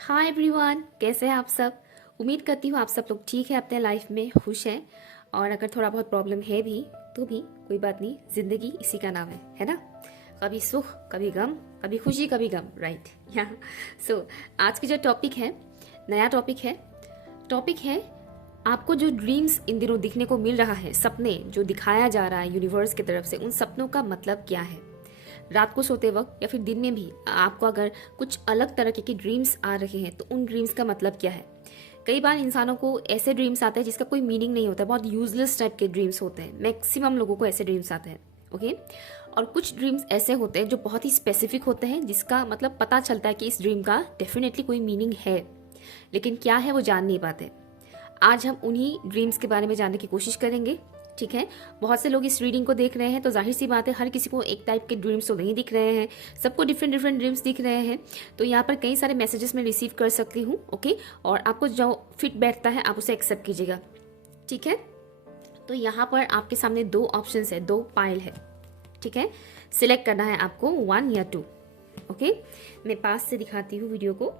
Hi everyone, कैसे हैं आप सब। उम्मीद करती हूँ आप सब लोग ठीक है, अपने लाइफ में खुश हैं। और अगर थोड़ा बहुत प्रॉब्लम है भी तो भी कोई बात नहीं, जिंदगी इसी का नाम है ना। कभी सुख, कभी गम, कभी खुशी, कभी गम, राइट। या सो आज की जो टॉपिक है, नया टॉपिक है आपको जो ड्रीम्स इन दिनों दिखने को मिल रहा है, सपने जो दिखाया जा रहा है यूनिवर्स की तरफ से, उन सपनों का मतलब क्या है। रात को सोते वक्त या फिर दिन में भी आपको अगर कुछ अलग तरह के ड्रीम्स आ रहे हैं तो उन ड्रीम्स का मतलब क्या है। कई बार इंसानों को ऐसे ड्रीम्स आते हैं जिसका कोई मीनिंग नहीं होता, बहुत यूजलेस टाइप के ड्रीम्स होते हैं। मैक्सिमम लोगों को ऐसे ड्रीम्स आते हैं, ओके। और कुछ ड्रीम्स ऐसे होते हैं जो बहुत ही स्पेसिफिक होते हैं, जिसका मतलब पता चलता है कि इस ड्रीम का डेफिनेटली कोई मीनिंग है, लेकिन क्या है वो जान नहीं पाते। आज हम उन्हीं ड्रीम्स के बारे में जानने की कोशिश करेंगे, ठीक है। बहुत से लोग इस रीडिंग को देख रहे हैं तो जाहिर सी बात है हर किसी को एक टाइप के ड्रीम्स तो नहीं दिख रहे हैं, सबको डिफरेंट डिफरेंट ड्रीम्स दिख रहे हैं। तो यहाँ पर कई सारे मैसेजेस मैं रिसीव कर सकती हूँ, ओके। और आपको जो फिट बैठता है आप उसे एक्सेप्ट कीजिएगा, ठीक है। तो यहाँ पर आपके सामने दो ऑप्शन है, दो पाइल है, ठीक है। सिलेक्ट करना है आपको 1 या 2, ओके। मैं पास से दिखाती हूँ वीडियो को,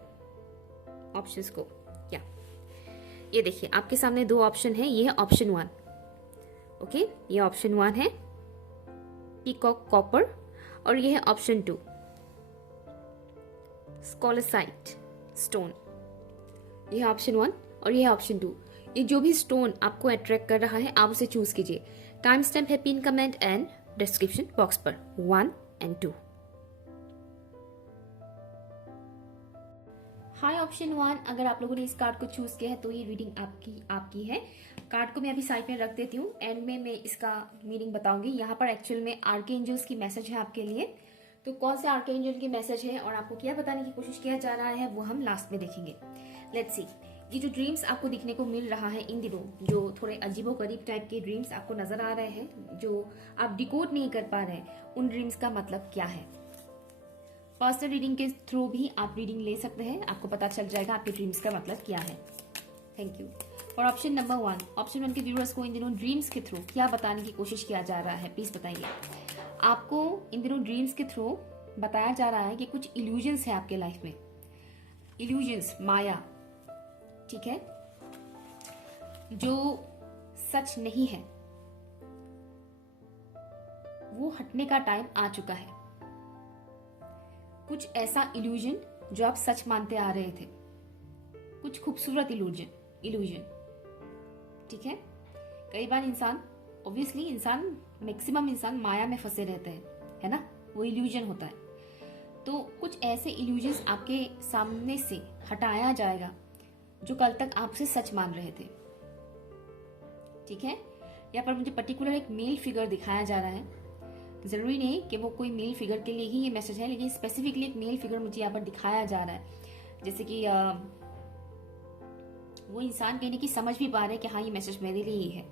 ऑप्शंस को। या ये देखिए आपके सामने दो ऑप्शन है, ये है ऑप्शन 1, ओके। ये ऑप्शन 1 है पीकॉक कॉपर, और ये है ऑप्शन 2 स्कॉलसाइट स्टोन। ये है ऑप्शन 1 और ये है ऑप्शन 2। ये जो भी स्टोन आपको अट्रैक्ट कर रहा है आप उसे चूज कीजिए। टाइम स्टैम्प है pin comment and description box पर 1 और 2। हाय ऑप्शन 1, अगर आप लोगों ने इस कार्ड को चूज किया है तो ये रीडिंग आपकी है। कार्ड को मैं अभी साइड में रख देती हूँ, एंड में मैं इसका मीनिंग बताऊंगी। यहाँ पर एक्चुअल में आर्कएंजल्स की मैसेज है आपके लिए। तो कौन से आर्कएंजल की मैसेज है और आपको क्या बताने की कोशिश किया जा रहा है वो हम लास्ट में देखेंगे। लेट्स सी, ये जो ड्रीम्स आपको दिखने को मिल रहा है इन दिनों, जो थोड़े अजीबोगरीब टाइप के ड्रीम्स आपको नजर आ रहे हैं, जो आप डिकोड नहीं कर पा रहे हैं, उन ड्रीम्स का मतलब क्या है। पर्सनल रीडिंग के थ्रू भी आप रीडिंग ले सकते हैं, आपको पता चल जाएगा आपके ड्रीम्स का मतलब क्या है। Thank you. और ऑप्शन नंबर 1, ऑप्शन 1 के व्यूअर्स को इन दिनों ड्रीम्स के थ्रू क्या बताने की कोशिश किया जा रहा है, प्लीज बताइए। आपको इन दिनों ड्रीम्स के थ्रू बताया जा रहा है कि कुछ इल्यूजन्स है आपके लाइफ में, इल्यूजन्स, माया, ठीक है, जो सच नहीं है, वो हटने का टाइम आ चुका है। कुछ ऐसा इल्यूजन जो आप सच मानते आ रहे थे, कुछ खूबसूरत इल्यूजन, ठीक है। कई बार इंसान, ऑब्वियसली इंसान, मैक्सिमम इंसान माया में फंसे रहते हैं, है ना, वो इल्यूजन होता है। तो कुछ ऐसे इल्यूजन्स आपके सामने से हटाया जाएगा जो कल तक आपसे सच मान रहे थे, ठीक है। यहाँ पर मुझे पर्टिकुलर एक मेल फिगर दिखाया जा रहा है। जरूरी नहीं कि वो कोई मेल फिगर के लिए ही ये मैसेज है, लेकिन स्पेसिफिकली एक मेल फिगर मुझे यहाँ पर दिखाया जा रहा है। जैसे कि वो इंसान कहने की समझ भी पा रहे हैं कि हाँ ये मैसेज मेरे लिए ही है।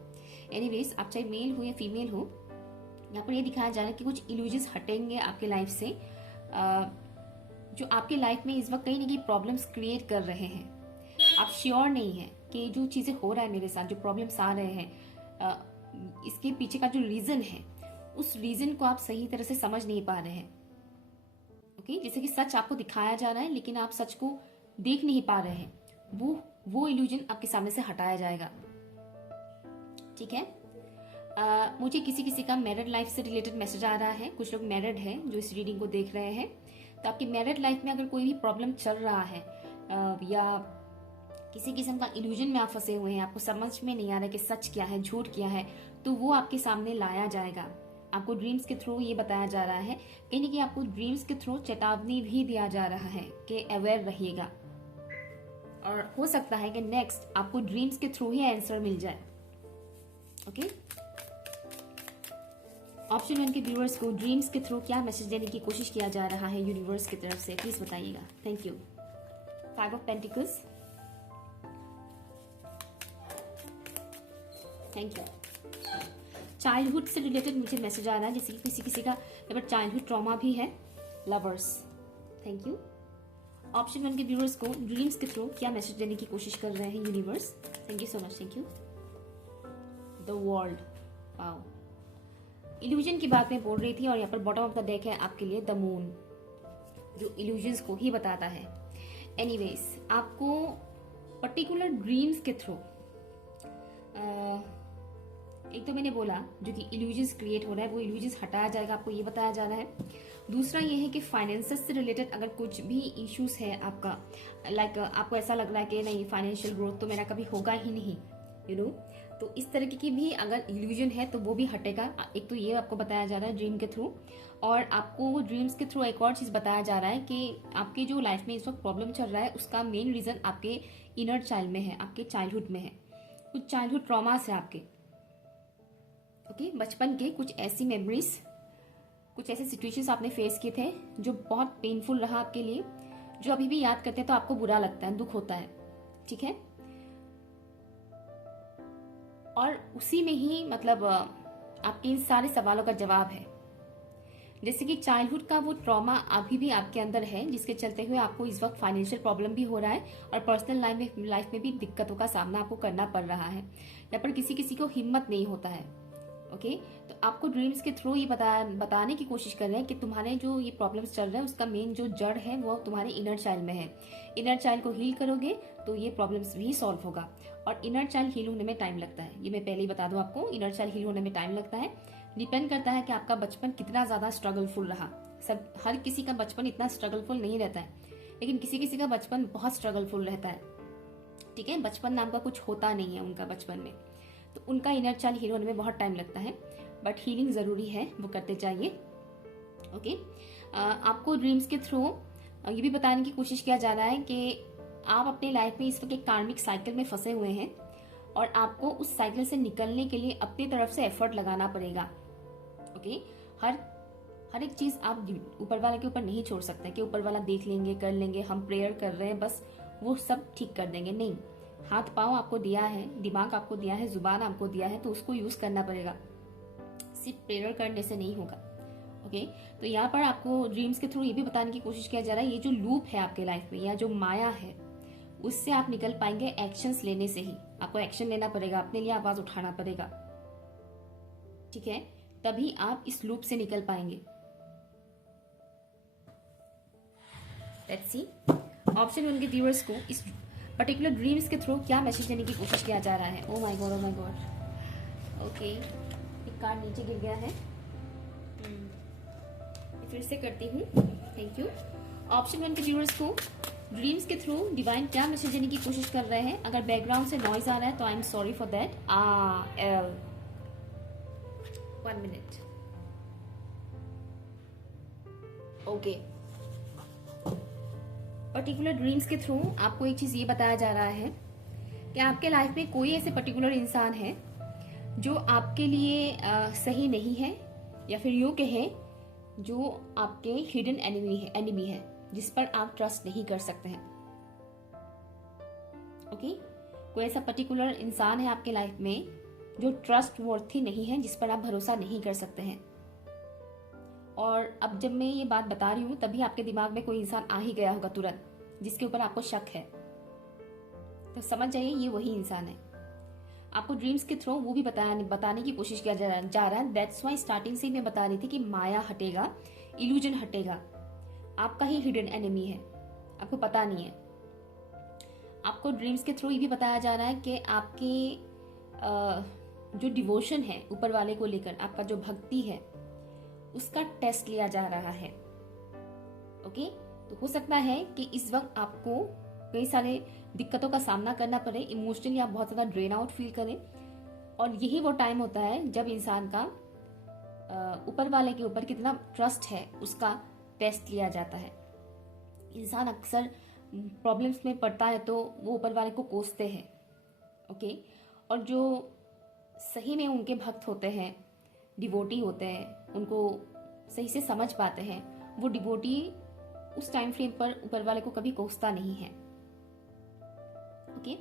एनीवेज, आप चाहे मेल हो या फीमेल हो, यहाँ पर ये दिखाया जा रहा है कि कुछ इल्यूजन्स हटेंगे आपके लाइफ से, जो आपके लाइफ में इस वक्त कहीं ना कहीं प्रॉब्लम्स क्रिएट कर रहे हैं। आप श्योर नहीं है कि जो चीजें हो रहा है मेरे साथ, जो प्रॉब्लम्स आ रहे हैं, इसके पीछे का जो रीजन है, उस रीजन को आप सही तरह से समझ नहीं पा रहे हैं, ओके। जैसे कि सच आपको दिखाया जा रहा है लेकिन आप सच को देख नहीं पा रहे हैं, वो इल्यूजन आपके सामने से हटाया जाएगा, ठीक है। मुझे किसी का मैरिड लाइफ से रिलेटेड मैसेज आ रहा है। कुछ लोग मैरिड हैं जो इस रीडिंग को देख रहे हैं, तो आपकी मैरिड लाइफ में अगर कोई भी प्रॉब्लम चल रहा है, या किसी किस्म का इल्यूजन में आप फंसे हुए हैं, आपको समझ में नहीं आ रहा है कि सच क्या है, झूठ क्या है, तो वो आपके सामने लाया जाएगा। आपको ड्रीम्स के थ्रू ये बताया जा रहा है, कहीं ना कहीं आपको ड्रीम्स के थ्रू चेतावनी भी दिया जा रहा है कि अवेयर रहिएगा, और हो सकता है कि नेक्स्ट आपको ड्रीम्स के थ्रू ही आंसर मिल जाए, ओके। ऑप्शन 1 के व्यूअर्स को ड्रीम्स के थ्रू क्या मैसेज देने की कोशिश किया जा रहा है यूनिवर्स की तरफ से, प्लीज बताइएगा। Thank you. 5 of pentacles, thank you. Childhood से रिलेटेड मुझे मैसेज आ रहा है, जैसे कि किसी का यहाँ पर चाइल्डहुड ट्रॉमा भी है। Lovers, thank you. ऑप्शन 1 के व्यूअर्स को ड्रीम्स के थ्रू क्या मैसेज देने की कोशिश कर रहे हैं universe. Thank you so much, thank you. The world, wow. Illusion की बात मैं बोल रही थी, और यहाँ पर बॉटम ऑफ द डेक है आपके लिए द मून, जो इल्यूजन्स को ही बताता है। एनीवेज, आपको पर्टिकुलर ड्रीम्स के थ्रू, एक तो मैंने बोला जो कि इल्यूजन्स क्रिएट हो रहा है वो इल्यूजन्स हटाया जाएगा, आपको ये बताया जा रहा है। दूसरा ये है कि फाइनेंसेस से रिलेटेड अगर कुछ भी इश्यूज है आपका, लाइक आपको ऐसा लग रहा है कि नहीं फाइनेंशियल ग्रोथ तो मेरा कभी होगा ही नहीं, तो इस तरह की भी अगर इल्यूजन है तो वो भी हटेगा। एक तो ये आपको बताया जा रहा है ड्रीम के थ्रू, और आपको ड्रीम्स के थ्रू एक और चीज बताया जा रहा है कि आपके जो लाइफ में इस वक्त प्रॉब्लम चल रहा है उसका मेन रीजन आपके इनर चाइल्ड में है, आपके चाइल्डहुड में है। कुछ चाइल्डहुड ट्रॉमास है आपके, ओके, बचपन के कुछ ऐसी मेमोरीज, कुछ ऐसे सिचुएशंस आपने फेस किए थे जो बहुत पेनफुल रहा आपके लिए, जो अभी भी याद करते हैं तो आपको बुरा लगता है, दुख होता है, ठीक है। और उसी में ही मतलब आपके इन सारे सवालों का जवाब है। जैसे कि चाइल्डहुड का वो ट्रॉमा अभी भी आपके अंदर है, जिसके चलते हुए आपको इस वक्त फाइनेंशियल प्रॉब्लम भी हो रहा है और पर्सनल लाइफ में भी दिक्कतों का सामना आपको करना पड़ रहा है। यहाँ पर किसी किसी को हिम्मत नहीं होता है, ओके। तो आपको ड्रीम्स के थ्रू ये बताने की कोशिश कर रहे हैं कि तुम्हारे जो ये प्रॉब्लम्स चल रहे हैं उसका मेन जो जड़ है वो तुम्हारे इनर चाइल्ड में है। इनर चाइल्ड को हील करोगे तो ये प्रॉब्लम्स भी सॉल्व होगा, और इनर चाइल्ड हील होने में टाइम लगता है, ये मैं पहले ही बता दूं आपको। इनर चाइल्ड हील होने में टाइम लगता है, डिपेंड करता है कि आपका बचपन कितना ज्यादा स्ट्रगलफुल रहा। सब हर किसी का बचपन इतना स्ट्रगलफुल नहीं रहता है, लेकिन किसी किसी का बचपन बहुत स्ट्रगलफुल रहता है, ठीक है। बचपन नाम का कुछ होता नहीं है उनका बचपन में, तो उनका इनर चाइल्ड हील होने में बहुत टाइम लगता है, बट हीलिंग जरूरी है, वो करते जाइए, ओके। आपको ड्रीम्स के थ्रू ये भी बताने की कोशिश किया जा रहा है कि आप अपने लाइफ में इस वक्त एक कार्मिक साइकिल में फंसे हुए हैं और आपको उस साइकिल से निकलने के लिए अपनी तरफ से एफर्ट लगाना पड़ेगा, ओके। हर एक चीज आप ऊपर वाले के ऊपर नहीं छोड़ सकते कि ऊपर वाला देख लेंगे, कर लेंगे, हम प्रेयर कर रहे हैं बस वो सब ठीक कर देंगे, नहीं। हाथ पांव आपको दिया है, दिमाग आपको दिया है, जुबान आपको दिया है, तो उसको यूज करना पड़ेगा, सिर्फ प्रेयर करने से नहीं होगा, ओके। तो यहाँ पर आपको ड्रीम्स के थ्रू ये भी बताने की कोशिश किया जा रहा है ये जो लूप है आपके लाइफ में या जो माया है उससे आप निकल पाएंगे एक्शंस लेने से ही। आपको एक्शन लेना पड़ेगा, अपने लिए आवाज उठाना पड़ेगा, ठीक है, तभी आप इस लूप से निकल पाएंगे। लेट्स सी ऑप्शन 1 के व्यूअर्स को इस पर्टिकुलर ड्रीम्स के थ्रू क्या मैसेज देने की कोशिश किया जा रहा है। Oh my God, oh my God, okay, एक कार्ड नीचे गिर गया है, फिर से करती हूँ, थैंक यू। ऑप्शन 1 के व्यूअर्स को ड्रीम्स के थ्रू डिवाइन क्या मैसेज देने की कोशिश कर रहे हैं। अगर बैकग्राउंड से नॉइज आ रहा है तो I am sorry for that. 1 minute, okay. Particular dreams के थ्रू आपको एक चीज ये बताया जा रहा है कि आपके लाइफ में कोई ऐसे पर्टिकुलर इंसान है जो आपके लिए सही नहीं है, या फिर यूं कहे जो आपके हिडन एनिमी है जिस पर आप ट्रस्ट नहीं कर सकते हैं, ओके। कोई ऐसा पर्टिकुलर इंसान है आपके लाइफ में जो ट्रस्ट वर्थी नहीं है, जिस पर आप भरोसा नहीं कर सकते हैं। और अब जब मैं ये बात बता रही हूं तभी आपके दिमाग में कोई इंसान आ ही गया होगा तुरंत जिसके ऊपर आपको शक है, तो समझ जाइए ये वही इंसान है। आपको ड्रीम्स के थ्रू वो भी बताने की कोशिश किया जा रहा है। दैट्स वाई स्टार्टिंग से मैं बता रही थी कि माया हटेगा, इल्यूजन हटेगा, आपका ही हिडन एनिमी है, आपको पता नहीं है। आपको ड्रीम्स के थ्रू ये भी बताया जा रहा है कि आपकी जो डिवोशन है ऊपर वाले को लेकर, आपका जो भक्ति है उसका टेस्ट लिया जा रहा है, ओके। तो हो सकता है कि इस वक्त आपको कई सारे दिक्कतों का सामना करना पड़े, इमोशनली आप बहुत ज्यादा ड्रेन आउट फील करें, और यही वो टाइम होता है जब इंसान का ऊपर वाले के ऊपर कितना ट्रस्ट है उसका टेस्ट लिया जाता है। इंसान अक्सर प्रॉब्लम्स में पड़ता है तो वो ऊपर वाले को कोसते हैं, ओके। और जो सही में उनके भक्त होते हैं, डिवोटी होते हैं, उनको सही से समझ पाते हैं, वो डिवोटी उस टाइम फ्रेम पर ऊपर वाले को कभी कोसता नहीं है, ओके।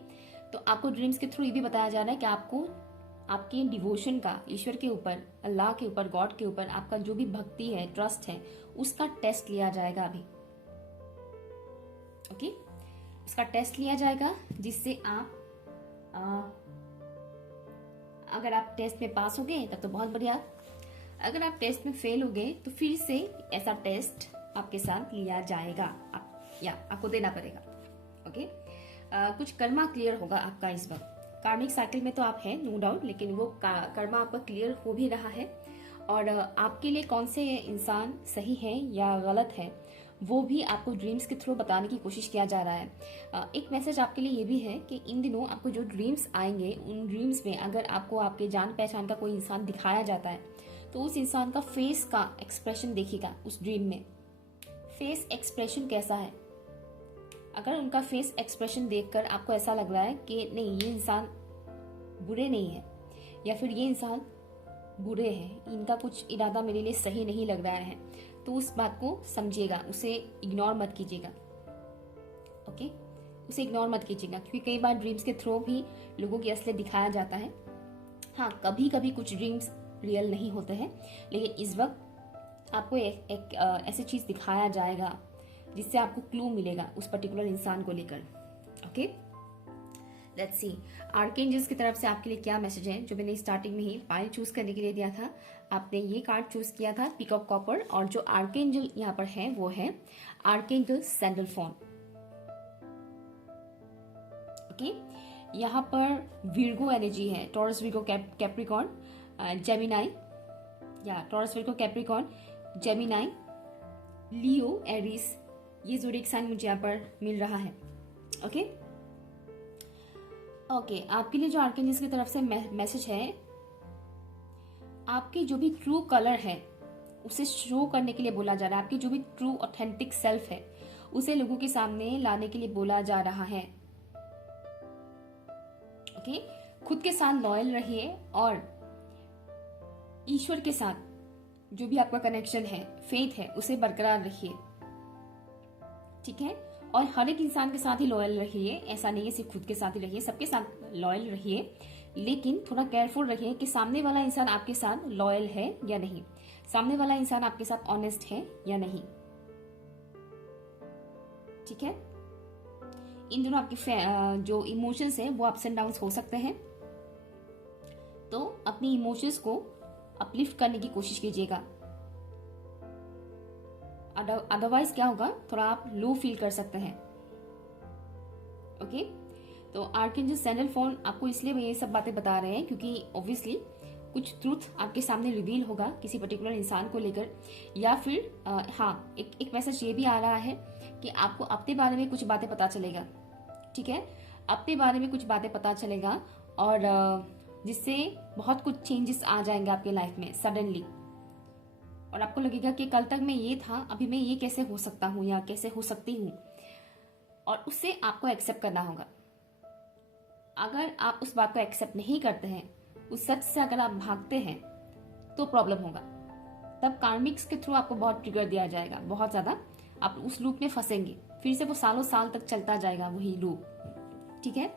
तो आपको ड्रीम्स के थ्रू ये भी बताया जा रहा है कि आपको आपके डिवोशन का ईश्वर के ऊपर, अल्लाह के ऊपर, गॉड के ऊपर आपका जो भी भक्ति है, ट्रस्ट है, उसका टेस्ट लिया जाएगा अभी, ओके। उसका टेस्ट लिया जाएगा जिससे आप अगर आप टेस्ट में पास हो गए तब तो बहुत बढ़िया, अगर आप टेस्ट में फेल हो गए तो फिर से ऐसा टेस्ट आपके साथ लिया जाएगा, आपको देना पड़ेगा। ओके, कुछ कर्मा क्लियर होगा आपका इस वक्त। कार्मिक साइकिल में तो आप हैं नो डाउट, लेकिन वो कर्मा आपका क्लियर हो भी रहा है, और आपके लिए कौन से इंसान सही है या गलत है वो भी आपको ड्रीम्स के थ्रू बताने की कोशिश किया जा रहा है। एक मैसेज आपके लिए ये भी है कि इन दिनों आपको जो ड्रीम्स आएंगे, उन ड्रीम्स में अगर आपको आपके जान पहचान का कोई इंसान दिखाया जाता है तो उस इंसान का फेस का एक्सप्रेशन देखिएगा उस ड्रीम में। फेस एक्सप्रेशन कैसा है? अगर उनका फेस एक्सप्रेशन देखकर आपको ऐसा लग रहा है कि नहीं ये इंसान बुरे नहीं है, या फिर ये इंसान बुरे हैं, इनका कुछ इरादा मेरे लिए सही नहीं लग रहा है, तो उस बात को समझिएगा, उसे इग्नोर मत कीजिएगा। ओके, उसे इग्नोर मत कीजिएगा, क्योंकि कई बार ड्रीम्स के थ्रू भी लोगों की असलियत दिखाया जाता है। हाँ, कभी कभी कुछ ड्रीम्स रियल नहीं होते हैं, लेकिन इस वक्त आपको एक ऐसी चीज दिखाया जाएगा जिससे आपको क्लू मिलेगा उस पर्टिकुलर इंसान को लेकर। ओके, लेट्स सी आर्कएंजल्स की तरफ से आपके लिए क्या मैसेज है। जो मैंने स्टार्टिंग में ही पाइल चूज करने के लिए दिया था, आपने ये कार्ड चूज किया था, पिक ऑफ कॉपर, और जो आर्कएंजल यहाँ पर है वो है आर्कएंजल सैंडलफोन। ओके, यहाँ पर विर्गो एनर्जी है, टॉरस विर्गो कैप्रिकॉर्न जेमिनाई, या टॉरस विर्गो कैप्रिकॉर्न जेमिनाई लियो एरिस, ये ज़ोडिएक साइन मुझे यहाँ पर मिल रहा है। ओके ओके, आपके लिए जो आर्कएंजल्स की तरफ से मैसेज है, आपकी जो भी ट्रू कलर है उसे शो करने के लिए बोला जा रहा है। आपकी जो भी ट्रू ऑथेंटिक सेल्फ है उसे लोगों के सामने लाने के लिए बोला जा रहा है। ओके, खुद के साथ लॉयल रहिए, और ईश्वर के साथ जो भी आपका कनेक्शन है, फेथ है, उसे बरकरार रखिए। ठीक है, और हर एक इंसान के साथ ही लॉयल रहिए, ऐसा नहीं है सिर्फ खुद के साथ ही रहिए, सबके साथ लॉयल रहिए, लेकिन थोड़ा केयरफुल रहिए कि सामने वाला इंसान आपके साथ लॉयल है या नहीं, सामने वाला इंसान आपके साथ ऑनेस्ट है या नहीं। ठीक है, इन दोनों आपके जो इमोशंस है वो अप्स एंड डाउन्स हो सकते हैं, तो अपनी इमोशंस को अपलिफ्ट करने की कोशिश कीजिएगा। अदरवाइज क्या होगा, थोड़ा आप लो फील कर सकते हैं। ओके, तो आर्कएंजल सैंडलफोन आपको इसलिए ये सब बातें बता रहे हैं क्योंकि ऑब्वियसली कुछ ट्रूथ आपके सामने रिवील होगा किसी पर्टिकुलर इंसान को लेकर, या फिर हाँ, एक मैसेज ये भी आ रहा है कि आपको अपने बारे में कुछ बातें पता चलेगा। ठीक है, अपने बारे में कुछ बातें पता चलेगा, और जिससे बहुत कुछ चेंजेस आ जाएंगे आपके लाइफ में सडनली, और आपको लगेगा कि कल तक मैं ये था, अभी मैं ये कैसे हो सकता हूँ या कैसे हो सकती हूँ, और उससे आपको एक्सेप्ट करना होगा। अगर आप उस बात को एक्सेप्ट नहीं करते हैं, उस सच से अगर आप भागते हैं, तो प्रॉब्लम होगा। तब कार्मिक्स के थ्रू आपको बहुत ट्रिगर दिया जाएगा, बहुत ज्यादा आप उस लूप में फंसेंगे, फिर से वो सालों साल तक चलता जाएगा वही लूप। ठीक है,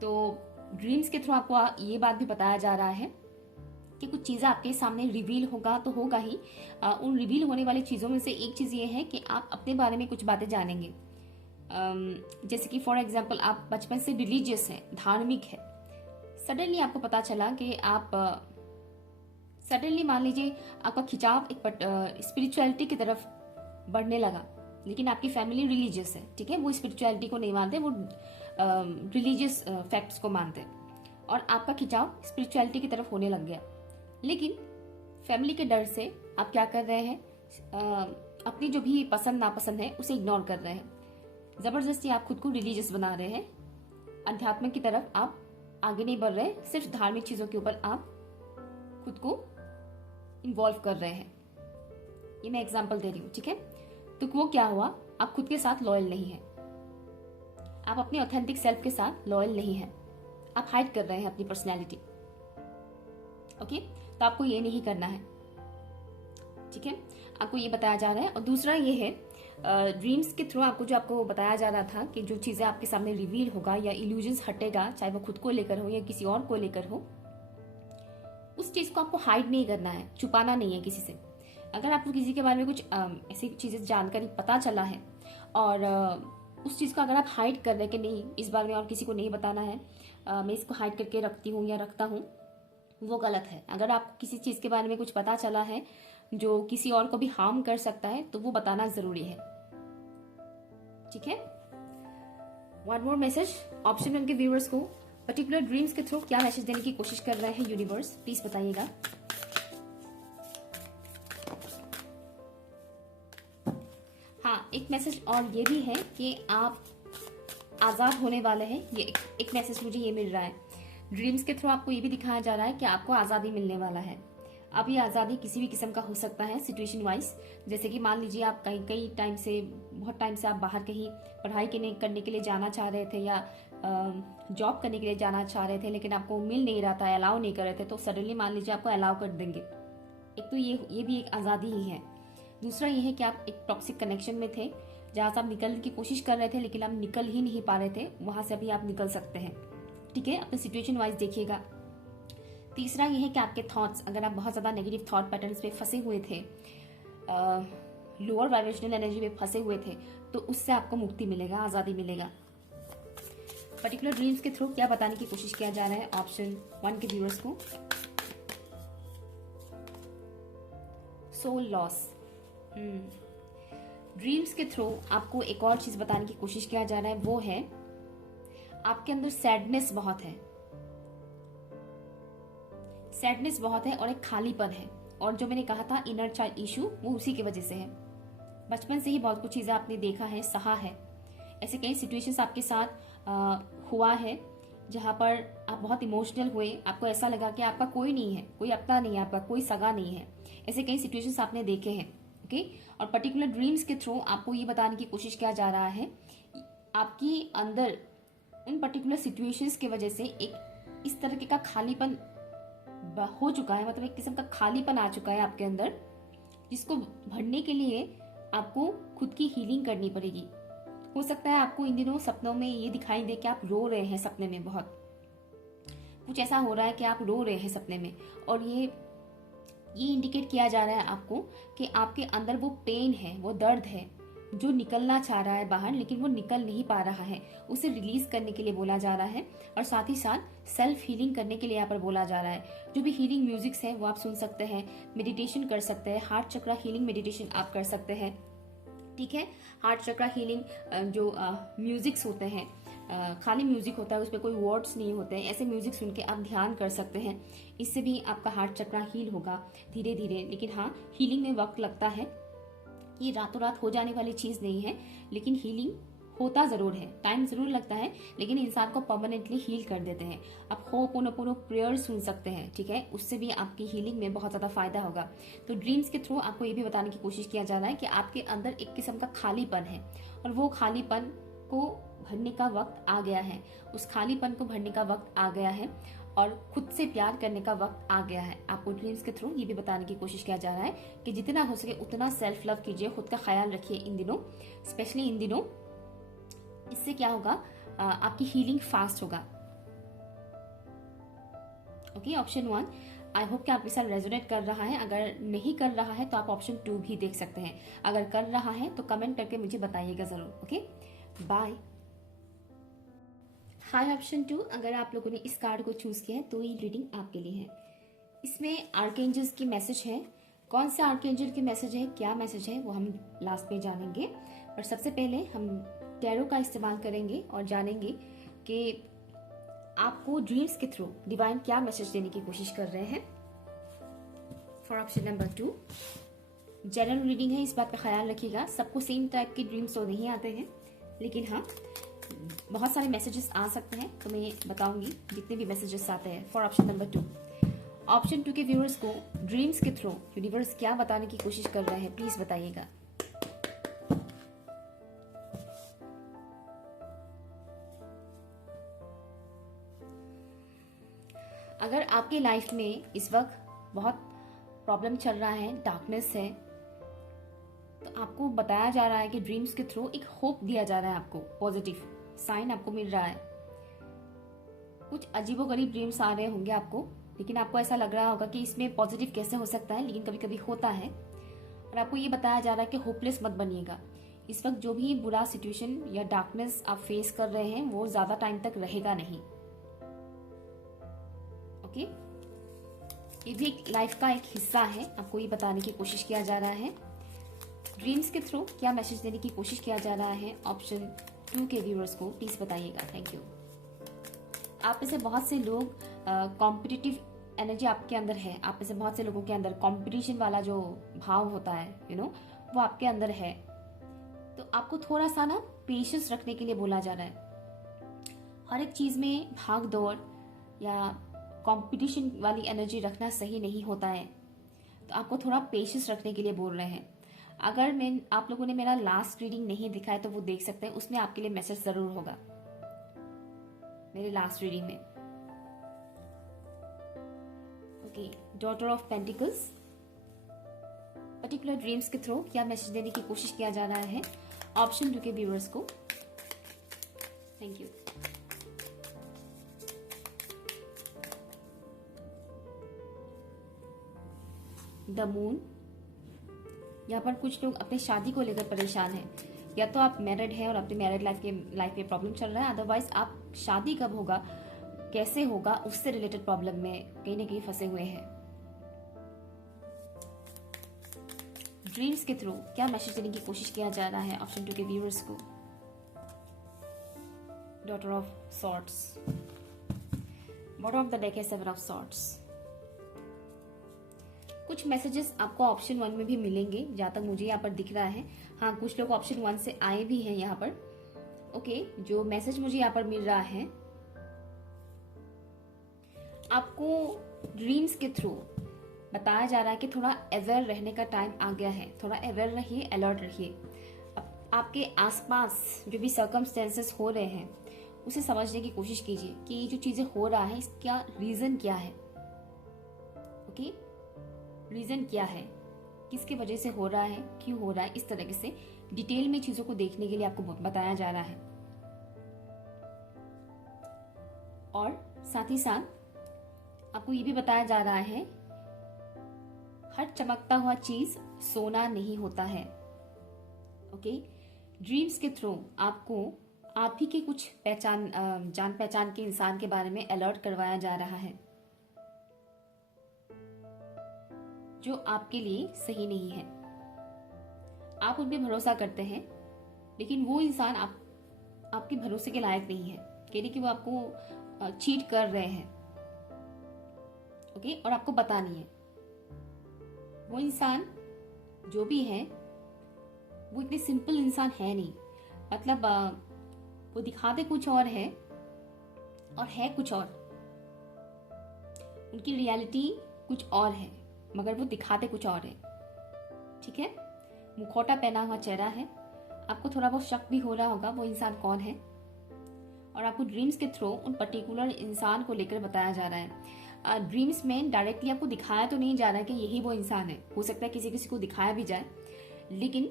तो ड्रीम्स के थ्रू आपको ये बात भी बताया जा रहा है कि कुछ चीज़ें आपके सामने रिवील होगा तो होगा ही। उन रिवील होने वाली चीज़ों में से एक चीज़ ये है कि आप अपने बारे में कुछ बातें जानेंगे। जैसे कि फॉर एग्जांपल आप बचपन से रिलीजियस हैं, धार्मिक है, सडनली आपको पता चला कि आप सडनली मान लीजिए आपका खिंचाव एक स्पिरिचुअलिटी की तरफ बढ़ने लगा, लेकिन आपकी फैमिली रिलीजियस है। ठीक है, वो स्पिरिचुअलिटी को नहीं मानते, वो रिलीजियस फैक्ट्स को मानते, और आपका खिंचाव स्पिरिचुअलिटी की तरफ होने लग गया, लेकिन फैमिली के डर से आप क्या कर रहे हैं, अपनी जो भी पसंद नापसंद है उसे इग्नोर कर रहे हैं। जबरदस्ती आप खुद को रिलीजियस बना रहे हैं, अध्यात्म की तरफ आप आगे नहीं बढ़ रहे, सिर्फ धार्मिक चीजों के ऊपर आप खुद को इन्वॉल्व कर रहे हैं। ये मैं एग्जांपल दे रही हूँ। ठीक है, तो वो क्या हुआ, आप खुद के साथ लॉयल नहीं है, आप अपने ऑथेंटिक सेल्फ के साथ लॉयल नहीं है, आप हाइड कर रहे हैं अपनी पर्सनैलिटी। ओके, तो आपको ये नहीं करना है। ठीक है, आपको ये बताया जा रहा है। और दूसरा ये है, ड्रीम्स के थ्रू आपको बताया जा रहा था कि जो चीजें आपके सामने रिवील होगा या इल्यूजन्स हटेगा, चाहे वो खुद को लेकर हो या किसी और को लेकर हो, उस चीज को आपको हाइड नहीं करना है, छुपाना नहीं है किसी से। अगर आपको किसी के बारे में कुछ ऐसी चीजें जानकारी पता चला है, और उस चीज को अगर आप हाइड कर रहे हैं कि नहीं, इस बारे में और किसी को नहीं बताना है, मैं इसको हाइड करके रखती हूँ या रखता हूँ, वो गलत है। अगर आपको किसी चीज़ के बारे में कुछ पता चला है जो किसी और को भी हार्म कर सकता है तो वो बताना ज़रूरी है, ठीक है। One more message, option one के व्यूअर्स को पर्टिकुलर ड्रीम्स के थ्रू क्या मैसेज देने की कोशिश कर रहे हैं यूनिवर्स, प्लीज बताइएगा। हाँ, एक मैसेज और ये भी है कि आप आज़ाद होने वाले हैं। ये एक मैसेज मुझे ये मिल रहा है। ड्रीम्स के थ्रू आपको ये भी दिखाया जा रहा है कि आपको आज़ादी मिलने वाला है। अब ये आज़ादी किसी भी किस्म का हो सकता है सिचुएशन वाइज। जैसे कि मान लीजिए आप कई टाइम से, बहुत टाइम से आप बाहर कहीं पढ़ाई करने के लिए जाना चाह रहे थे या जॉब करने के लिए जाना चाह रहे थे, लेकिन आपको मिल नहीं रहा था, अलाउ नहीं कर रहे थे, तो सडनली मान लीजिए आपको अलाउ कर देंगे। एक तो ये भी एक आज़ादी ही है। दूसरा ये है कि आप एक टॉक्सिक कनेक्शन में थे जहाँ से आप निकलने की कोशिश कर रहे थे लेकिन आप निकल ही नहीं पा रहे थे, वहां से अभी आप निकल सकते हैं, ठीक है। अपने सिचुएशन वाइज देखिएगा। तीसरा ये है कि आपके थॉट्स, अगर आप बहुत ज़्यादा नेगेटिव थॉट पैटर्न्स पे फंसे हुए थे, लोअर वाइब्रेशनल एनर्जी पे फंसे हुए थे, तो उससे आपको मुक्ति मिलेगा, आज़ादी मिलेगा। पर्टिकुलर ड्रीम्स के थ्रू क्या बताने की कोशिश किया जा रहा है ऑप्शन वन के व्यूअर्स को। Soul loss. ड्रीम्स के थ्रू आपको एक और चीज बताने की कोशिश किया जा रहा है, वो है आपके अंदर सैडनेस बहुत है, सैडनेस बहुत है और एक खालीपन है। और जो मैंने कहा था इनर चाइल्ड इशू, वो उसी की वजह से है। बचपन से ही बहुत कुछ चीजें आपने देखा है, सहा है। ऐसे कई सिचुएशंस आपके साथ हुआ है जहां पर आप बहुत इमोशनल हुए, आपको ऐसा लगा कि आपका कोई नहीं है, कोई अपना नहीं है, आपका कोई सगा नहीं है। ऐसे कई सिचुएशंस आपने देखे हैं, ओके। और पर्टिकुलर ड्रीम्स के थ्रू आपको ये बताने की कोशिश किया जा रहा है आपकी अंदर उन पर्टिकुलर सिचुएशंस की वजह से एक इस तरीके का खालीपन हो चुका है, मतलब एक किस्म का खालीपन आ चुका है आपके अंदर, जिसको भरने के लिए आपको खुद की हीलिंग करनी पड़ेगी। हो सकता है आपको इन दिनों सपनों में ये दिखाई दे कि आप रो रहे हैं, सपने में बहुत कुछ ऐसा हो रहा है कि आप रो रहे हैं सपने में, और ये इंडिकेट किया जा रहा है आपको कि आपके अंदर वो पेन है, वो दर्द है जो निकलना चाह रहा है बाहर, लेकिन वो निकल नहीं पा रहा है। उसे रिलीज करने के लिए बोला जा रहा है, और साथ ही साथ सेल्फ हीलिंग करने के लिए यहाँ पर बोला जा रहा है। जो भी हीलिंग म्यूजिक्स है वो आप सुन सकते हैं, मेडिटेशन कर सकते हैं, हार्ट चक्रा हीलिंग मेडिटेशन आप कर सकते हैं, ठीक है। हार्ट चक्रा हीलिंग जो म्यूजिक्स होते हैं, खाली म्यूजिक होता है, उसमें कोई वर्ड्स नहीं होते हैं, ऐसे म्यूजिक सुन के आप ध्यान कर सकते हैं। इससे भी आपका हार्ट चक्रा हील होगा धीरे धीरे। लेकिन हाँ, हीलिंग में वक्त लगता है, ये रातों रात हो जाने वाली चीज नहीं है, लेकिन हीलिंग होता जरूर है, टाइम जरूर लगता है, लेकिन इंसान को परमानेंटली हील कर देते हैं। आप होपोनोपोनो प्रेयर सुन सकते हैं, ठीक है, उससे भी आपकी हीलिंग में बहुत ज्यादा फायदा होगा। तो ड्रीम्स के थ्रू आपको ये भी बताने की कोशिश किया जा रहा है कि आपके अंदर एक किस्म का खालीपन है, और वो खालीपन को भरने का वक्त आ गया है, उस खालीपन को भरने का वक्त आ गया है, और खुद से प्यार करने का वक्त आ गया है। आपको ड्रीम्स के थ्रू ये भी बताने की कोशिश किया जा रहा है कि जितना हो सके उतना सेल्फ लव कीजिए, खुद का ख्याल रखिए इन दिनों, स्पेशली इन दिनों। इससे क्या होगा, आपकी हीलिंग फास्ट होगा, okay. Option one, I hope कि आपके साथ रेजोनेट कर रहा है। अगर नहीं कर रहा है तो आप ऑप्शन टू भी देख सकते हैं। अगर कर रहा है तो कमेंट करके मुझे बताइएगा जरूर, okay. Bye. Hi option two, अगर आप लोगों ने इस कार्ड को चूज किया है तो ये रीडिंग आपके लिए है। इसमें आर्कएंजल्स की मैसेज है। कौन से आर्कएंजल के मैसेज है, क्या मैसेज है, वो हम लास्ट में जानेंगे। और सबसे पहले हम टैरो का इस्तेमाल करेंगे और जानेंगे कि आपको ड्रीम्स के थ्रू डिवाइन क्या मैसेज देने की कोशिश कर रहे हैं। For option number to, general reading है, इस बात का ख्याल रखिएगा, सबको सेम टाइप के ड्रीम्स तो नहीं आते हैं, लेकिन हाँ बहुत सारे मैसेजेस आ सकते हैं, तो मैं बताऊंगी जितने भी मैसेजेस आते हैं। For option number two, option two के व्यूअर्स को ड्रीम्स के थ्रू यूनिवर्स क्या बताने की कोशिश कर रहे हैं, प्लीज बताइएगा। अगर आपकी लाइफ में इस वक्त बहुत प्रॉब्लम चल रहा है, डार्कनेस है, तो आपको बताया जा रहा है कि ड्रीम्स के थ्रू एक होप दिया जा रहा है, आपको पॉजिटिव साइन आपको मिल रहा है। कुछ अजीबोगरीब ड्रीम्स आ रहे होंगे आपको, लेकिन आपको ऐसा लग रहा होगा कि इसमें पॉजिटिव कैसे हो सकता है, लेकिन कभी कभी होता है। और आपको ये बताया जा रहा है कि होपलेस मत बनिएगा। इस वक्त जो भी बुरा सिचुएशन या डार्कनेस आप फेस कर रहे हैं वो ज्यादा टाइम तक रहेगा नहीं, ओके। ये भी एक लाइफ का एक हिस्सा है, आपको ये बताने की कोशिश किया जा रहा है। ड्रीम्स के थ्रू क्या मैसेज देने की कोशिश किया जा रहा है ऑप्शन 2 के व्यूअर्स को, प्लीज बताइएगा। Thank you. आप में से बहुत से लोग कॉम्पिटिटिव एनर्जी आपके अंदर है, आप में से बहुत से लोगों के अंदर कंपटीशन वाला जो भाव होता है वो आपके अंदर है। तो आपको थोड़ा सा ना पेशेंस रखने के लिए बोला जा रहा है। हर एक चीज में भाग दौड़ या कंपटीशन वाली एनर्जी रखना सही नहीं होता है, तो आपको थोड़ा पेशेंस रखने के लिए बोल रहे हैं। अगर आप लोगों ने मेरा लास्ट रीडिंग नहीं देखा है तो वो देख सकते हैं, उसमें आपके लिए मैसेज जरूर होगा मेरे लास्ट रीडिंग में। Okay, daughter of pentacles, particular dreams के थ्रू क्या मैसेज देने की कोशिश किया जा रहा है ऑप्शन 2 के व्यूअर्स को। Thank you. द मून, यहाँ पर कुछ लोग अपने शादी को लेकर परेशान हैं। या तो आप मैरिड हैं और अपनी मैरिड लाइफ में प्रॉब्लम चल रहा है, अदरवाइज आप शादी कब होगा, कैसे होगा, उससे रिलेटेड प्रॉब्लम में कहीं ना कहीं फंसे हुए हैं। ड्रीम्स के थ्रू क्या मैसेज देने की कोशिश किया जा रहा है ऑप्शन 2 के व्यूअर्स को। Daughter of swords, bottom of the deck है 7 ऑफ सॉर्ड्स। कुछ मैसेजेस आपको ऑप्शन 1 में भी मिलेंगे जहां तक मुझे यहाँ पर दिख रहा है। हाँ, कुछ लोग ऑप्शन 1 से आए भी हैं यहाँ पर। ओके, जो मैसेज मुझे यहाँ पर मिल रहा है, आपको ड्रीम्स के थ्रू बताया जा रहा है कि थोड़ा अवेयर रहने का टाइम आ गया है। थोड़ा अवेयर रहिए, अलर्ट रहिए। आपके आसपास जो भी सर्कमस्टेंसेस हो रहे हैं उसे समझने की कोशिश कीजिए कि ये जो चीजें हो रहा है इसका रीजन क्या है। ओके, रीजन क्या है, किसके वजह से हो रहा है, क्यों हो रहा है, इस तरीके से डिटेल में चीजों को देखने के लिए आपको बताया जा रहा है। और साथ ही साथ आपको ये भी बताया जा रहा है हर चमकता हुआ चीज सोना नहीं होता है। ओके, ड्रीम्स के थ्रू आपको आप ही के कुछ जान पहचान के इंसान के बारे में अलर्ट करवाया जा रहा है जो आपके लिए सही नहीं है। आप उन पे भरोसा करते हैं लेकिन वो इंसान आपके भरोसे के लायक नहीं है, कह रही कि वो आपको चीट कर रहे हैं। ओके, और आपको पता नहीं है। वो इंसान जो भी है वो इतने सिंपल इंसान है नहीं, मतलब वो दिखाते कुछ और है और है कुछ और। उनकी रियलिटी कुछ और है मगर वो दिखाते कुछ और है। ठीक है, मुखौटा पहना हुआ चेहरा है। आपको थोड़ा बहुत शक भी हो रहा होगा वो इंसान कौन है, और आपको ड्रीम्स के थ्रू उन पर्टिकुलर इंसान को लेकर बताया जा रहा है। ड्रीम्स में डायरेक्टली आपको दिखाया तो नहीं जा रहा है कि यही वो इंसान है। हो सकता है किसी किसी को दिखाया भी जाए, लेकिन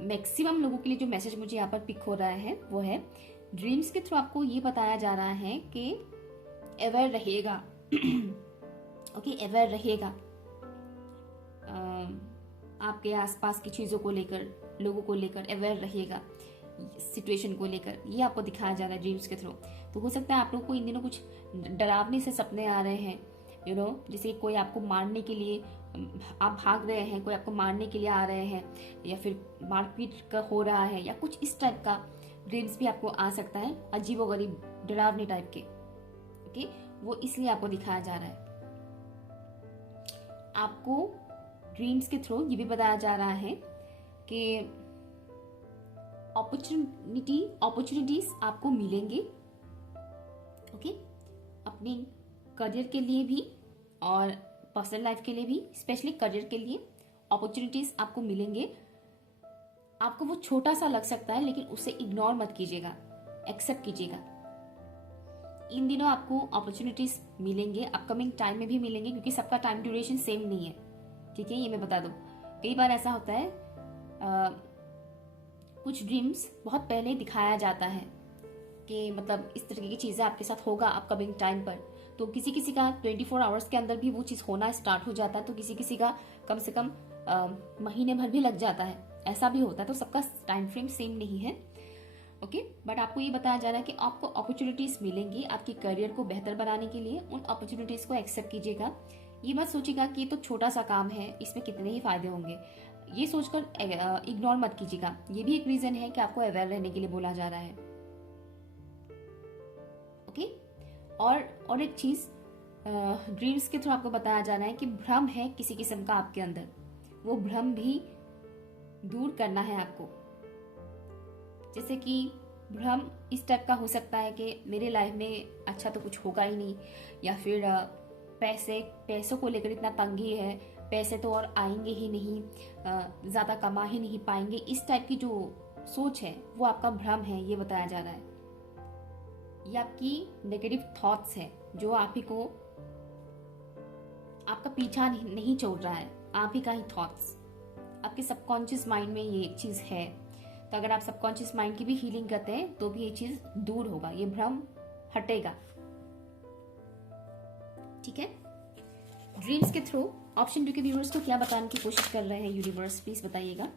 मैक्सिमम लोगों के लिए जो मैसेज मुझे यहाँ पर पिक हो रहा है वो है ड्रीम्स के थ्रू आपको ये बताया जा रहा है कि अवेयर रहिएगा। ओके, अवेयर रहिएगा आपके आसपास की चीजों को लेकर, लोगों को लेकर अवेयर रहिएगा, सिचुएशन को लेकर। ये आपको दिखाया जा रहा है ड्रीम्स के थ्रू। तो हो सकता है आप लोग को इन दिनों कुछ डरावने से सपने आ रहे हैं, जैसे कोई आपको मारने के लिए, आप भाग रहे हैं, कोई आपको मारने के लिए आ रहे हैं, या फिर मारपीट का हो रहा है, या कुछ इस टाइप का ड्रीम्स भी आपको आ सकता है, अजीबोगरीब डरावने टाइप के। ओके, वो इसलिए आपको दिखाया जा रहा है। आपको ड्रीम्स के थ्रू ये भी बताया जा रहा है कि अपॉर्चुनिटीज आपको मिलेंगे। ओके, अपने करियर के लिए भी और पर्सनल लाइफ के लिए भी, स्पेशली करियर के लिए अपॉर्चुनिटीज आपको मिलेंगे। आपको वो छोटा सा लग सकता है लेकिन उसे इग्नोर मत कीजिएगा, एक्सेप्ट कीजिएगा। इन दिनों आपको अपॉर्चुनिटीज मिलेंगे, अपकमिंग टाइम में भी मिलेंगे, क्योंकि सबका टाइम ड्यूरेशन सेम नहीं है। ठीक है, ये मैं बता दूं, कई बार ऐसा होता है कुछ ड्रीम्स बहुत पहले दिखाया जाता है कि मतलब इस तरीके की चीजें आपके साथ होगा अपकमिंग टाइम पर। तो किसी किसी का 24 आवर्स के अंदर भी वो चीज होना स्टार्ट हो जाता है, तो किसी किसी का कम से कम महीने भर भी लग जाता है, ऐसा भी होता है। तो सबका टाइम फ्रेम सेम नहीं है। ओके, बट आपको ये बताया जा रहा है कि आपको अपॉर्चुनिटीज मिलेंगी आपके करियर को बेहतर बनाने के लिए। उन अपॉर्चुनिटीज को एक्सेप्ट कीजिएगा, ये मत सोचिएगा कि ये तो छोटा सा काम है, इसमें कितने ही फायदे होंगे, ये सोचकर इग्नोर मत कीजिएगा। ये भी एक रीजन है कि आपको अवेयर रहने के लिए बोला जा रहा है। ओके। और एक चीज, ड्रीम्स के थ्रू आपको बताया जा रहा है कि भ्रम है किसी किस्म का आपके अंदर, वो भ्रम भी दूर करना है आपको। जैसे कि भ्रम इस टाइप का हो सकता है कि मेरे लाइफ में अच्छा तो कुछ होगा ही नहीं, या फिर पैसों को लेकर इतना तंगी है, पैसे तो और आएंगे ही नहीं, ज़्यादा कमा ही नहीं पाएंगे, इस टाइप की जो सोच है वो आपका भ्रम है, ये बताया जा रहा है। ये आपकी नेगेटिव थॉट्स है जो आप ही को, आपका पीछा नहीं छोड़ रहा है, आप ही का ही थॉट्स, आपके सबकॉन्शियस माइंड में ये एक चीज़ है। तो अगर आप सबकॉन्शियस माइंड की भी हीलिंग करते हैं तो भी ये चीज़ दूर होगा, ये भ्रम हटेगा। ठीक है। ड्रीम्स के थ्रू ऑप्शन 2 के व्यूअर्स को क्या बताने की कोशिश कर रहे हैं यूनिवर्स, प्लीज बताइएगा।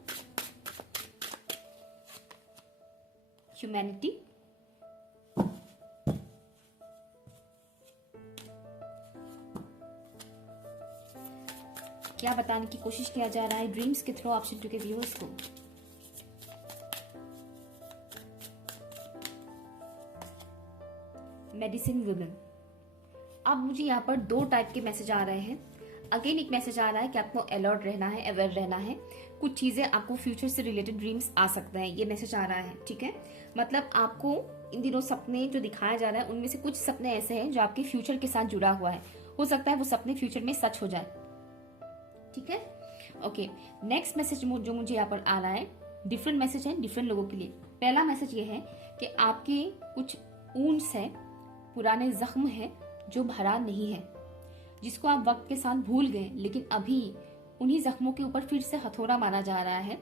ह्यूमैनिटी, क्या बताने की कोशिश किया जा रहा है ड्रीम्स के थ्रू ऑप्शन 2 के व्यूअर्स को। Medicine women. अब मुझे यहाँ पर 2 टाइप के मैसेज आ रहे हैं। अगेन एक मैसेज आ रहा है कि आपको अलर्ट रहना है, अवेयर रहना है, कुछ चीजें आपको फ्यूचर से रिलेटेड ड्रीम्स आ सकते हैं, ये मैसेज आ रहा है। ठीक है, मतलब आपको इन दिनों सपने जो दिखाया जा रहा है उनमें से कुछ सपने ऐसे हैं जो आपके फ्यूचर के साथ जुड़ा हुआ है, हो सकता है वो सपने फ्यूचर में सच हो जाए। ठीक है, ओके। नेक्स्ट मैसेज जो मुझे यहाँ पर आ रहा है, डिफरेंट मैसेज है डिफरेंट लोगों के लिए। पहला मैसेज ये है कि आपके कुछ वुंड्स है, पुराने जख्म है जो भरा नहीं है, जिसको आप वक्त के साथ भूल गए, लेकिन अभी उन्हीं जख्मों के ऊपर फिर से हथौड़ा मारा जा रहा है,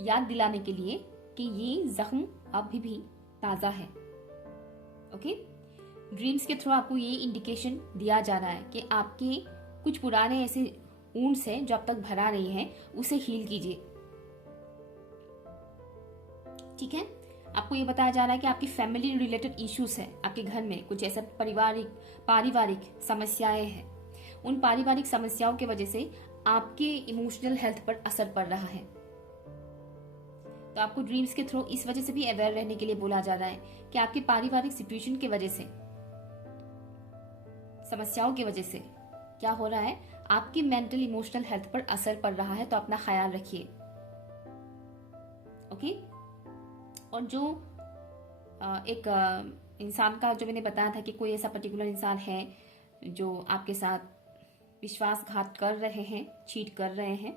याद दिलाने के लिए कि ये जख्म अभी भी ताजा है। ओके, ड्रीम्स के थ्रू आपको ये इंडिकेशन दिया जा रहा है कि आपके कुछ पुराने ऐसे वुंड्स हैं जो अब तक भरा नहीं है, उसे हील कीजिए। ठीक है, आपको ये बताया जा रहा है कि आपकी फैमिली रिलेटेड इश्यूज है, आपके घर में कुछ ऐसा पारिवारिक समस्याएं हैं, उन पारिवारिक समस्याओं की वजह से आपके इमोशनल हेल्थ पर असर पड़ रहा है। तो आपको ड्रीम्स के थ्रू इस वजह से भी अवेयर रहने के लिए बोला जा रहा है कि आपके पारिवारिक सिचुएशन की वजह से, समस्याओं की वजह से क्या हो रहा है, आपकी मेंटल इमोशनल हेल्थ पर असर पड़ रहा है, तो अपना ख्याल रखिए। ओके। और जो एक इंसान का जो मैंने बताया था कि कोई ऐसा पर्टिकुलर इंसान है जो आपके साथ विश्वासघात कर रहे हैं, चीट कर रहे हैं,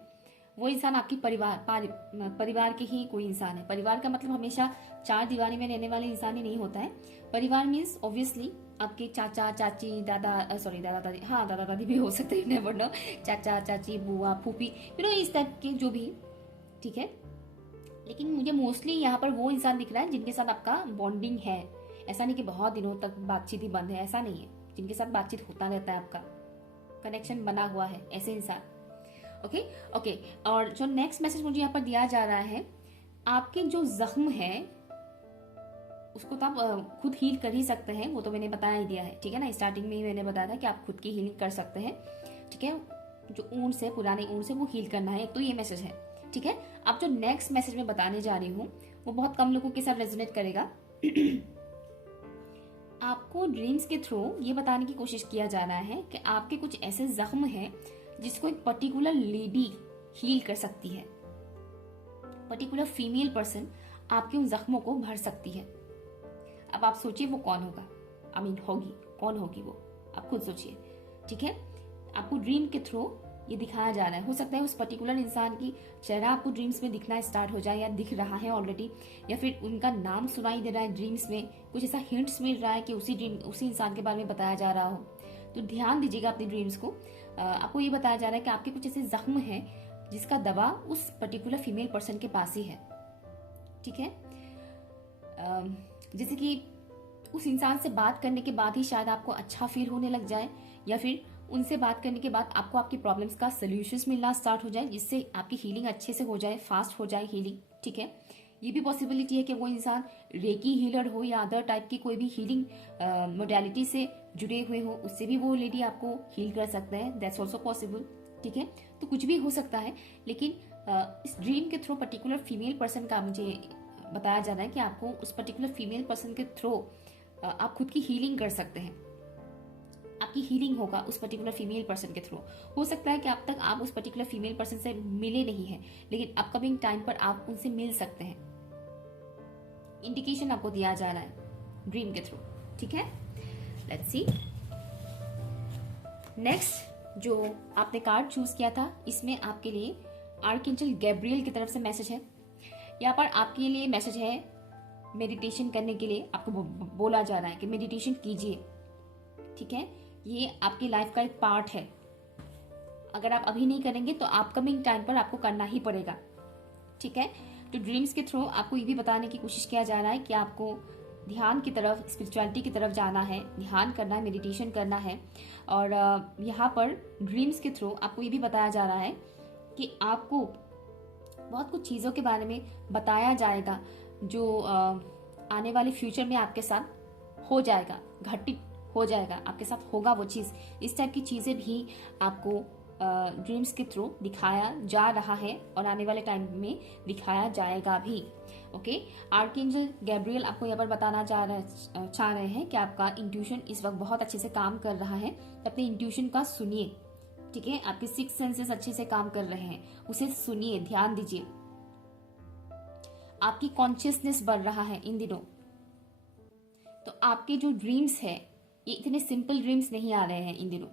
वो इंसान आपकी परिवार के ही कोई इंसान है। परिवार का मतलब हमेशा 4 दीवारी में रहने वाले इंसान ही नहीं होता है। परिवार मीन्स ऑब्वियसली आपके चाचा चाची, दादा दादी, हाँ दादा दादी भी हो सकते हैं, नेवर नो, चाचा चाची, बुआ फूफी, इस टाइप के जो भी। ठीक है, लेकिन मुझे मोस्टली यहाँ पर वो इंसान दिख रहा है जिनके साथ आपका बॉन्डिंग है। ऐसा नहीं कि बहुत दिनों तक बातचीत ही बंद है, ऐसा नहीं है, जिनके साथ बातचीत होता रहता है, आपका कनेक्शन बना हुआ है, ऐसे इंसान। ओके। और जो नेक्स्ट मैसेज मुझे यहाँ पर दिया जा रहा है, आपके जो जख्म है उसको तो आप खुद हील कर ही सकते हैं, वो तो मैंने बताया ही दिया है। ठीक है ना, स्टार्टिंग में ही मैंने बताया था कि आप खुद की हीलिंग कर सकते हैं। ठीक है, जो ऊन से, पुराने ऊन से वो हील करना है, तो ये मैसेज है। ठीक है, अब जो नेक्स्ट मैसेज मैं बताने जा रही हूँ वो बहुत कम लोगों के साथ रेजोनेट करेगा। आपको ड्रीम्स के थ्रू ये बताने की कोशिश किया जा रहा है कि आपके कुछ ऐसे जख्म हैं जिसको एक पर्टिकुलर लेडी हील कर सकती है, पर्टिकुलर फीमेल पर्सन आपके उन जख्मों को भर सकती है। अब आप सोचिए वो कौन होगा, होगी, कौन होगी वो, आप खुद सोचिए। ठीक है, आपको ड्रीम के थ्रू ये दिखाया जा रहा है। हो सकता है उस पर्टिकुलर इंसान की चेहरा आपको ड्रीम्स में दिखना स्टार्ट हो जाए, या दिख रहा है ऑलरेडी, या फिर उनका नाम सुनाई दे रहा है ड्रीम्स में, कुछ ऐसा हिंट्स मिल रहा है कि उसी इंसान के बारे में बताया जा रहा हो। तो ध्यान दीजिएगा अपनी ड्रीम्स को। आपको ये बताया जा रहा है कि आपके कुछ ऐसे जख्म हैं जिसका दवा उस पर्टिकुलर फीमेल पर्सन के पास ही है। ठीक है, जैसे कि उस इंसान से बात करने के बाद ही शायद आपको अच्छा फील होने लग जाए, या फिर उनसे बात करने के बाद आपको आपकी प्रॉब्लम्स का सोल्यूशंस मिलना स्टार्ट हो जाए, जिससे आपकी हीलिंग अच्छे से हो जाए, फास्ट हो जाए हीलिंग। ठीक है, ये भी पॉसिबिलिटी है कि वो इंसान रेकी हीलर हो या अदर टाइप की कोई भी हीलिंग मोडालिटी से जुड़े हुए हो उससे भी वो लेडी आपको हील कर सकता है, दैट्स ऑल्सो पॉसिबल। ठीक है, तो कुछ भी हो सकता है, लेकिन इस ड्रीम के थ्रू पर्टिकुलर फीमेल पर्सन का मुझे बताया जा रहा है कि आपको उस पर्टिकुलर फीमेल पर्सन के थ्रू आप खुद की हीलिंग कर सकते हैं। आपकी हीलिंग होगा उस पर्टिकुलर फीमेल पर्सन के थ्रू। हो सकता है कि अब तक आप उस पर्टिकुलर फीमेल पर्सन से मिले नहीं हैं, लेकिन अपकमिंग टाइम पर आप उनसे मिल सकते हैं। इंडिकेशन आपको दिया जा रहा है ड्रीम के थ्रू। ठीक है, लेट्स सी नेक्स्ट। जो आपने कार्ड चूज किया था, इसमें आपके लिए आर्कएंजल गैब्रियल की तरफ से मैसेज है। यहाँ पर आपके लिए मैसेज है मेडिटेशन करने के लिए। आपको बोला जा रहा है कि मेडिटेशन कीजिए। ठीक है, ये आपकी लाइफ का एक पार्ट है। अगर आप अभी नहीं करेंगे तो अपकमिंग टाइम पर आपको करना ही पड़ेगा। ठीक है, तो ड्रीम्स के थ्रू आपको ये भी बताने की कोशिश किया जा रहा है कि आपको ध्यान की तरफ, स्पिरिचुअलिटी की तरफ जाना है, ध्यान करना है, मेडिटेशन करना है। और यहाँ पर ड्रीम्स के थ्रू आपको ये भी बताया जा रहा है कि आपको बहुत कुछ चीज़ों के बारे में बताया जाएगा जो आने वाले फ्यूचर में आपके साथ हो जाएगा, घटित हो जाएगा, आपके साथ होगा वो चीज़। इस टाइप की चीज़ें भी आपको ड्रीम्स के थ्रू दिखाया जा रहा है और आने वाले टाइम में दिखाया जाएगा भी। ओके, आर्कएंजल गैब्रियल आपको यहाँ पर बताना चाह रहे हैं कि आपका इंट्यूशन इस वक्त बहुत अच्छे से काम कर रहा है। अपने इंट्यूशन का सुनिए। ठीक है, आपके 6 सेंसेस अच्छे से काम कर रहे हैं, उसे सुनिए, ध्यान दीजिए। आपकी कॉन्शियसनेस बढ़ रहा है इन दिनों। तो आपके जो ड्रीम्स है ये इतने सिंपल ड्रीम्स नहीं आ रहे हैं इन दिनों।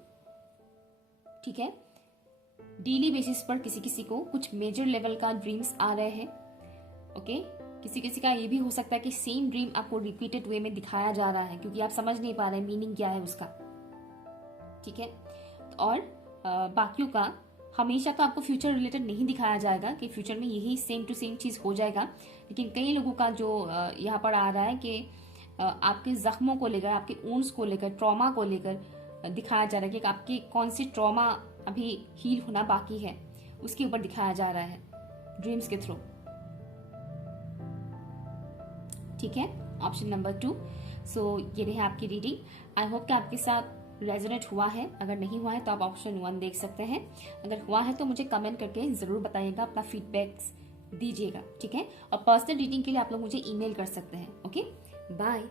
ठीक है, डेली बेसिस पर किसी किसी को कुछ मेजर लेवल का ड्रीम्स आ रहे हैं। ओके, किसी किसी का ये भी हो सकता है कि सेम ड्रीम आपको रिपीटेड वे में दिखाया जा रहा है क्योंकि आप समझ नहीं पा रहे मीनिंग क्या है उसका। ठीक है, और बाकियों का हमेशा तो आपको फ्यूचर रिलेटेड नहीं दिखाया जाएगा कि फ्यूचर में यही सेम टू सेम चीज हो जाएगा, लेकिन कई लोगों का जो यहाँ पर आ रहा है कि आपके जख्मों को लेकर, आपके वुंड्स को लेकर, ट्रॉमा को लेकर दिखाया जा रहा है कि आपकी कौन सी ट्रॉमा अभी हील होना बाकी है, उसके ऊपर दिखाया जा रहा है ड्रीम्स के थ्रू। ठीक है, ऑप्शन नंबर 2। सो ये रही आपकी रीडिंग। आई होप कि आपके साथ रेजोनेट हुआ है। अगर नहीं हुआ है तो आप ऑप्शन 1 देख सकते हैं। अगर हुआ है तो मुझे कमेंट करके जरूर बताइएगा, अपना फीडबैक्स दीजिएगा। ठीक है, और पर्सनल रीडिंग के लिए आप लोग मुझे ईमेल कर सकते हैं। Okay, bye.